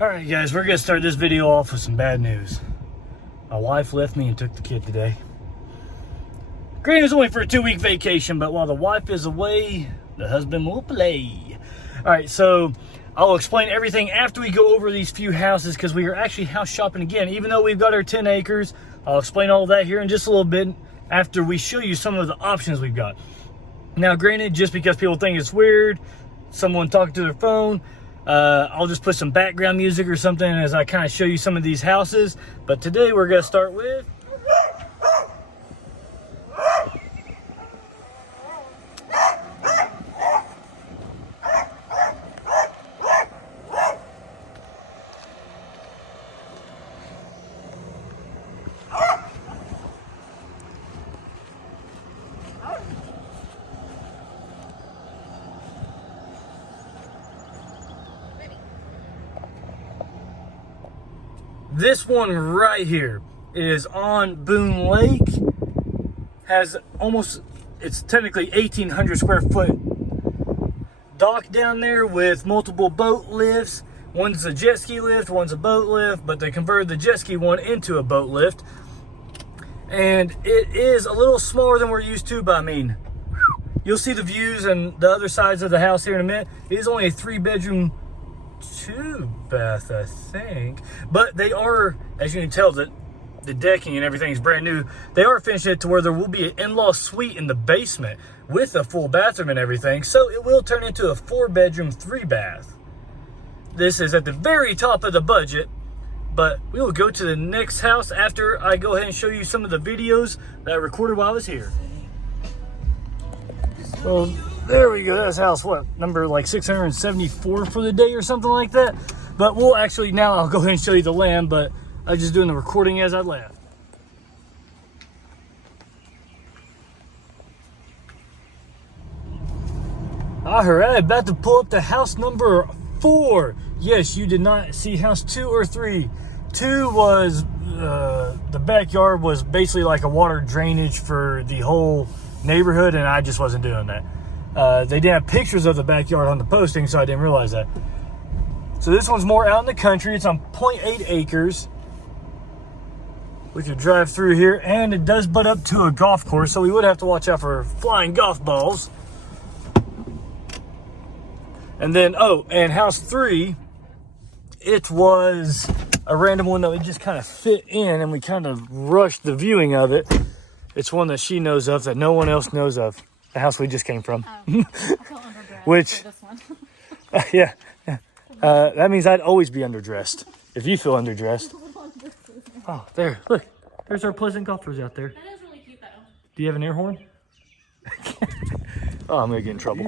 Alright guys, we're gonna start this video off with some bad news. My wife left me and took the kid today. Granted, it's only for a 2-week vacation, but while the wife is away, the husband will play. Alright, so I'll explain everything after we go over these few houses, because we are actually house shopping again. Even though we've got our 10 acres, I'll explain all that here in just a little bit after we show you some of the options we've got. Now granted, just because people think it's weird, someone talking to their phone, I'll just put some background music or something as I kind of show you some of these houses. But today we're going to start with this one right here. It is on Boone Lake. Has almost, it's technically 1,800 square foot dock down there with multiple boat lifts. One's a jet ski lift, one's a boat lift, but they converted the jet ski one into a boat lift. And it is a little smaller than we're used to, but I mean, you'll see the views and the other sides of the house here in a minute. It is only a 3-bedroom, 2-bath, I think, but they are, as you can tell, that the decking and everything is brand new. They are finishing it to where there will be an in-law suite in the basement with a full bathroom and everything, so it will turn into a 4-bedroom, 3-bath. This is at the very top of the budget, but we will go to the next house after I go ahead and show you some of the videos that I recorded while I was here. Well, there we go. That's house, what, number like 674 for the day or something like that. But we'll actually, now I'll go ahead and show you the land, but I was just doing the recording as I left. Alright, about to pull up to house number 4. Yes, you did not see house 2 or 3. 2 was, the backyard was basically like a water drainage for the whole neighborhood, and I just wasn't doing that. They didn't have pictures of the backyard on the posting, so I didn't realize that. So this one's more out in the country. It's on 0.8 acres. We could drive through here, and it does butt up to a golf course, so we would have to watch out for flying golf balls. And then, oh, and house 3, it was a random one that we just kind of fit in, and we kind of rushed the viewing of it. It's one that she knows of that no one else knows of. The house we just came from. I feel underdressed Which, for this one. yeah. That means I'd always be underdressed if you feel underdressed. Oh, there, look. There's our Pleasant golfers out there. That is really cute, though. Do you have an air horn? Oh, I'm going to get in trouble.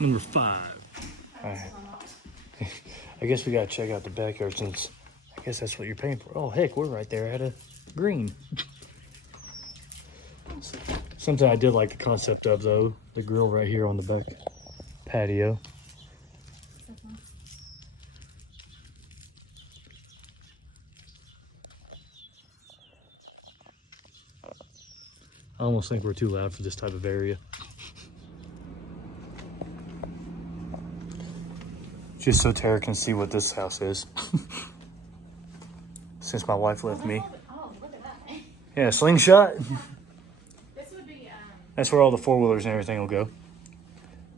Number 5. All right. I guess we got to check out the backyard since I guess that's what you're paying for. Oh, heck, we're right there at a green. Something I did like the concept of, though, the grill right here on the back patio. I almost think we're too loud for this type of area. Just so Tara can see what this house is. Since my wife left me. Oh, look at that. Yeah, slingshot. This would be, That's where all the 4-wheelers and everything will go.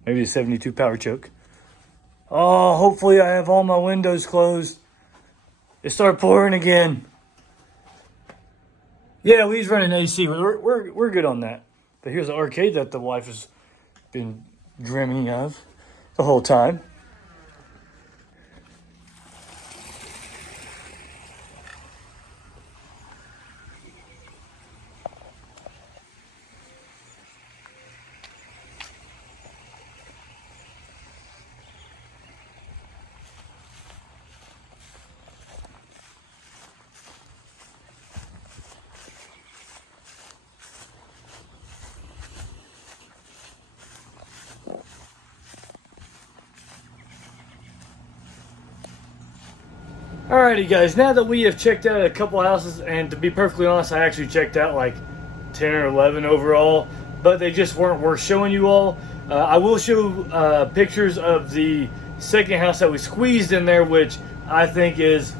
Maybe the 72 power choke. Oh, hopefully I have all my windows closed. It started pouring again. Yeah, we's running AC. We're good on that. But here's the arcade that the wife has been dreaming of the whole time. Alrighty guys, now that we have checked out a couple houses, and to be perfectly honest, I actually checked out like 10 or 11 overall, but they just weren't worth showing you all. I will show pictures of the second house that we squeezed in there, which I think is,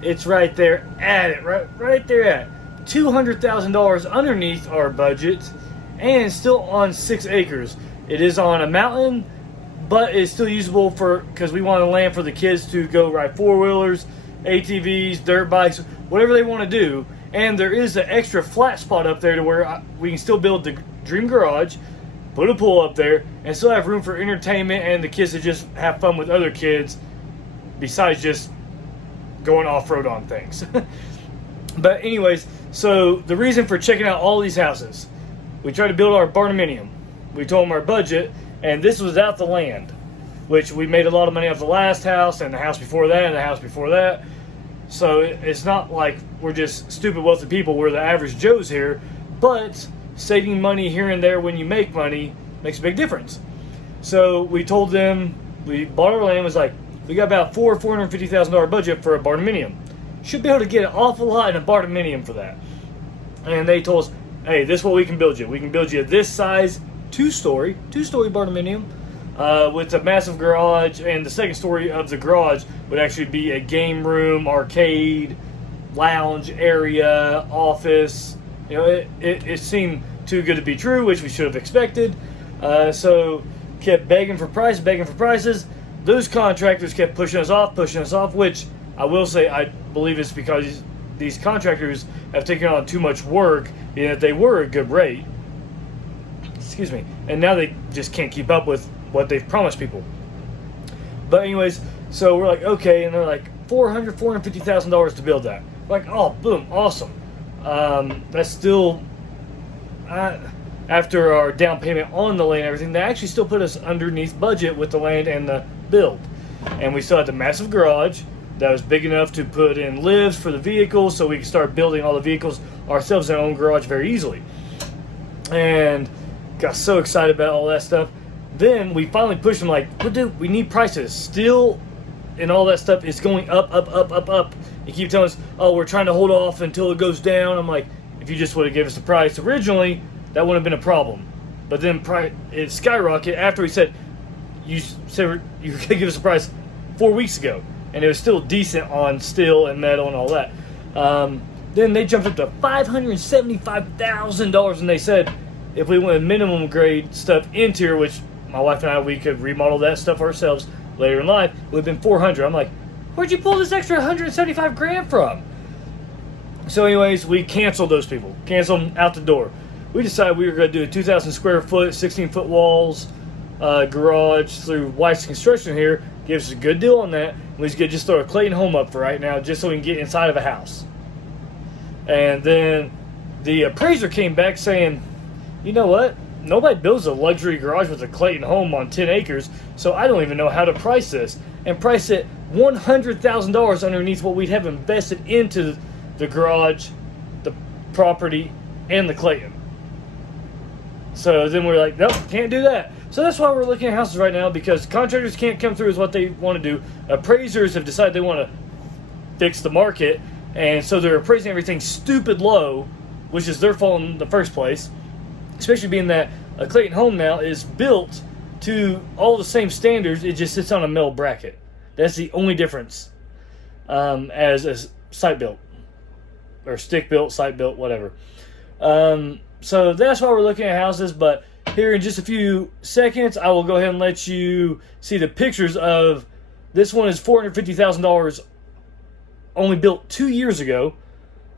it's right there at it, right there at $200,000 underneath our budget, and still on 6 acres. It is on a mountain, but it's still usable because we want the land for the kids to go ride 4-wheelers, ATVs, dirt bikes, whatever they want to do. And there is an extra flat spot up there to where we can still build the dream garage, put a pool up there, and still have room for entertainment and the kids to just have fun with other kids besides just going off-road on things. But anyways, so the reason for checking out all these houses, we tried to build our barnuminium. We told them our budget, and this was without the land, which we made a lot of money off the last house and the house before that and the house before that. So it's not like we're just stupid wealthy people. We're the average Joes here, but saving money here and there when you make money makes a big difference. So we told them, we bought our land, was like, we got about $450,000 budget for a barnuminium. Should be able to get an awful lot in a barnuminium for that. And they told us, hey, this is what we can build you. We can build you this size two-story barnuminium with a massive garage, and the second story of the garage would actually be a game room, arcade, lounge area, office. You know, it seemed too good to be true, which we should have expected. So kept begging for prices. Those contractors kept pushing us off, which I will say I believe it's because these contractors have taken on too much work, and that they were a good rate. Excuse me. And now they just can't keep up with what they've promised people. But anyways, so we're like, okay, and they're like $450,000 to build that. We're like, oh, boom, awesome. That's still after our down payment on the land and everything, they actually still put us underneath budget with the land and the build. And we still had the massive garage that was big enough to put in lifts for the vehicles, so we could start building all the vehicles ourselves in our own garage very easily. And got so excited about all that stuff. Then we finally pushed them like, well, dude, we need prices. Steel and all that stuff is going up. You keep telling us, oh, we're trying to hold off until it goes down. I'm like, if you just would have given us the price originally, that wouldn't have been a problem. But then it skyrocketed after we said, you said you were going to give us a price 4 weeks ago. And it was still decent on steel and metal and all that. Then they jumped up to $575,000, and they said if we went with minimum grade stuff interior, which my wife and I, we could remodel that stuff ourselves later in life, it would have been $400,000. I'm like, where'd you pull this extra $175,000 from? So anyways, we canceled those people. Canceled them out the door. We decided we were going to do a 2,000 square foot, 16-foot walls, garage through Wife's Construction here. Give us a good deal on that. We could just throw a Clayton home up for right now just so we can get inside of a house. And then the appraiser came back saying, you know what? Nobody builds a luxury garage with a Clayton home on 10 acres, so I don't even know how to price this. And price it $100,000 underneath what we'd have invested into the garage, the property, and the Clayton. So then we're like, nope, can't do that. So that's why we're looking at houses right now, because contractors can't come through with what they want to do. Appraisers have decided they want to fix the market, and so they're appraising everything stupid low, which is their fault in the first place. Especially being that a Clayton home now is built to all the same standards, it just sits on a metal bracket. That's the only difference as a site built, or stick built, site built, whatever. So that's why we're looking at houses, but here in just a few seconds, I will go ahead and let you see the pictures of, this one is $450,000, only built 2 years ago.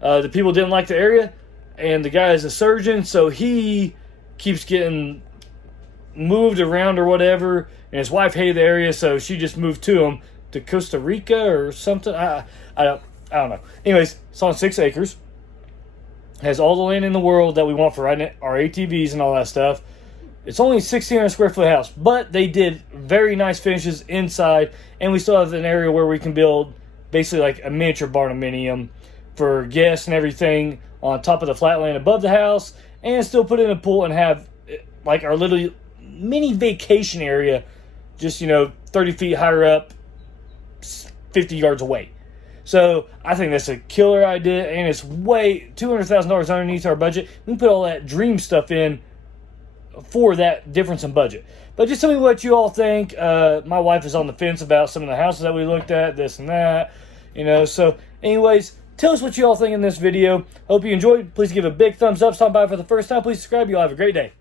The people didn't like the area, and the guy is a surgeon, so he keeps getting moved around or whatever, and his wife hated the area, so she just moved to Costa Rica or something. I don't know. Anyways, it's on 6 acres. Has all the land in the world that we want for riding our ATVs and all that stuff. It's only a 1,600 square foot house, but they did very nice finishes inside, and we still have an area where we can build basically like a miniature barnuminium for guests and everything on top of the flat land above the house, and still put in a pool and have like our little mini vacation area just, 30 feet higher up, 50 yards away. So I think that's a killer idea, and it's way $200,000 underneath our budget. We can put all that dream stuff in for that difference in budget. But just tell me what you all think. My wife is on the fence about some of the houses that we looked at, this and that, you know. So anyways, tell us what you all think in this video. Hope you enjoyed. Please give a big thumbs up. Stop by for the first time. Please subscribe. You all have a great day.